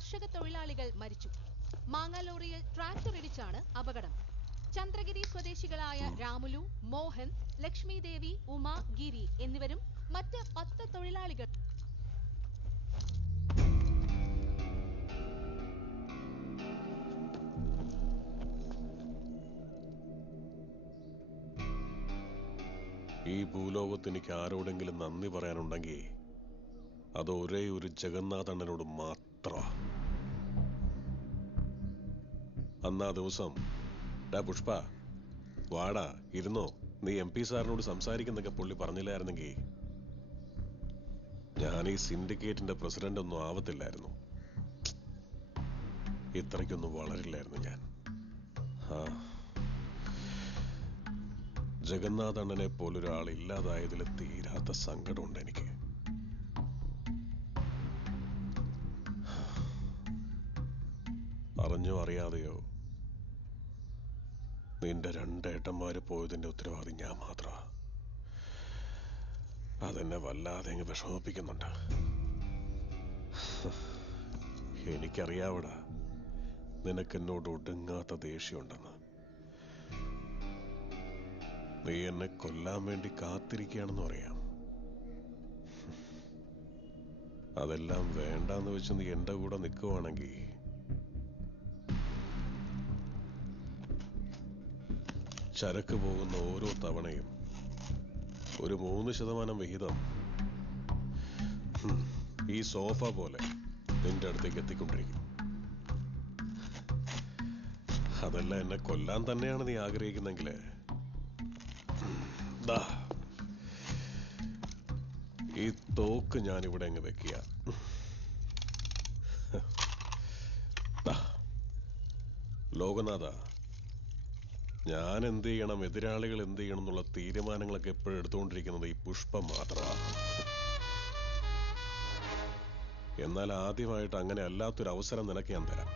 കർഷക തൊഴിലാളികൾ മരിച്ചു. മാങ്ങാലോറിയിൽ ട്രാക്ടർ ഇടിച്ചാണ് അപകടം. ചന്ദ്രഗിരി സ്വദേശികളായ രാമുലു, മോഹൻ, ലക്ഷ്മി ദേവി, ഉമ, ഗിരി എന്നിവരും മറ്റ് 10 തൊഴിലാളികൾ ഈ ഭൂലോകത്ത് എനിക്ക് ആരോടെങ്കിലും നന്ദി പറയാനുണ്ടെങ്കിൽ അത് ഒരേ ഒരു ജഗന്നാഥണ്ണനോട് മാത്രമാ. അന്നാ ദിവസം പുഷ്പ വാടാ ഇരുന്നോ, നീ MP സാറിനോട് സംസാരിക്കുന്നൊക്കെ പുള്ളി പറഞ്ഞില്ലായിരുന്നെങ്കിൽ ഞാൻ ഈ സിൻഡിക്കേറ്റിന്റെ പ്രസിഡന്റ് ഒന്നും ആവത്തില്ലായിരുന്നു. ഇത്രയ്ക്കൊന്നും വളരില്ലായിരുന്നു ഞാൻ. ജഗന്നാഥണ്ണനെ പോലൊരാൾ ഇല്ലാതായതിൽ തീരാത്ത സങ്കടമുണ്ട് എനിക്ക്. അറിഞ്ഞോ അറിയാതെയോ നിന്റെ 2 ഏട്ടന്മാര് പോയതിന്റെ ഉത്തരവാദി ഞാൻ മാത്രമാ. അതെന്നെ വല്ലാതെ അങ്ങ് വിഷമിപ്പിക്കുന്നുണ്ട്. എനിക്കറിയാവടാ നിനക്കെന്നോട് ഒടുങ്ങാത്ത ദേഷ്യമുണ്ടെന്ന്. നീ എന്നെ കൊല്ലാൻ വേണ്ടി കാത്തിരിക്കുകയാണെന്നും അറിയാം. അതെല്ലാം വേണ്ടാന്ന് വെച്ച് നീ എന്റെ കൂടെ നിൽക്കുവാണെങ്കിൽ ചരക്ക് പോകുന്ന ഓരോ തവണയും ഒരു 3% വിഹിതം ഈ സോഫ പോലെ നിന്റെ അടുത്തേക്ക് എത്തിക്കൊണ്ടിരിക്കും. അതല്ല എന്നെ കൊല്ലാൻ തന്നെയാണ് നീ ആഗ്രഹിക്കുന്നെങ്കിൽ ഈ തോക്ക് ഞാനിവിടെ അങ്ങ് വെക്കുക. ലോകനാഥ, ഞാൻ എന്ത് ചെയ്യണം, എതിരാളികൾ എന്ത് ചെയ്യണം എന്നുള്ള തീരുമാനങ്ങളൊക്കെ എപ്പോഴും എടുത്തുകൊണ്ടിരിക്കുന്നത് ഈ പുഷ്പം മാത്രമാണ്. എന്നാൽ ആദ്യമായിട്ട് അങ്ങനെ അല്ലാത്തൊരു അവസരം നിനക്ക് ഞാൻ തരാം.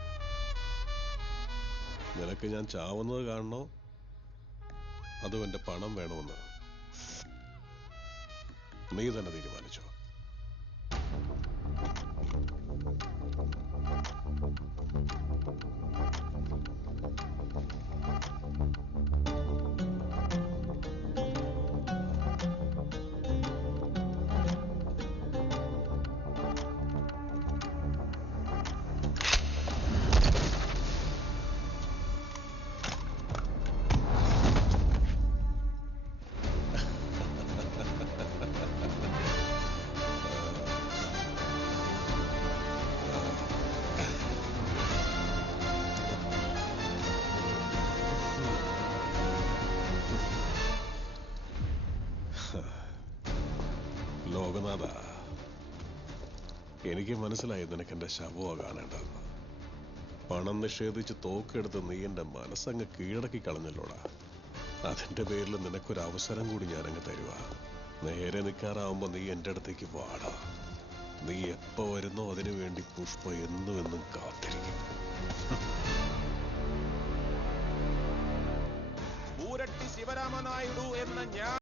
നിനക്ക് ഞാൻ ചാവുന്നത് കാണണോ അതോ എന്റെ പണം വേണമെന്ന് നീ തന്നെ തീരുമാനിച്ചോ. ലോകനാഥ, എനിക്ക് മനസ്സിലായി നിനക്കെന്റെ ശവമാ കാണേണ്ടതെന്ന്. പണം നിഷേധിച്ച് തോക്കെടുത്ത് നീ എന്റെ മനസ്സങ്ങ് കീഴടക്കി കളഞ്ഞല്ലോടാ. അതിന്റെ പേരിൽ നിനക്കൊരു അവസരം കൂടി ഞാനങ്ങ് തരുക. നേരെ നിൽക്കാറാവുമ്പോ നീ എന്റെ അടുത്തേക്ക് വാടാ. നീ എപ്പോ വരുന്നോ അതിനു വേണ്ടി പുഷ്പ എന്നും കാത്തിരിക്കും. ഊരട്ടി ശിവരാമനായിഡു എന്ന ഞാൻ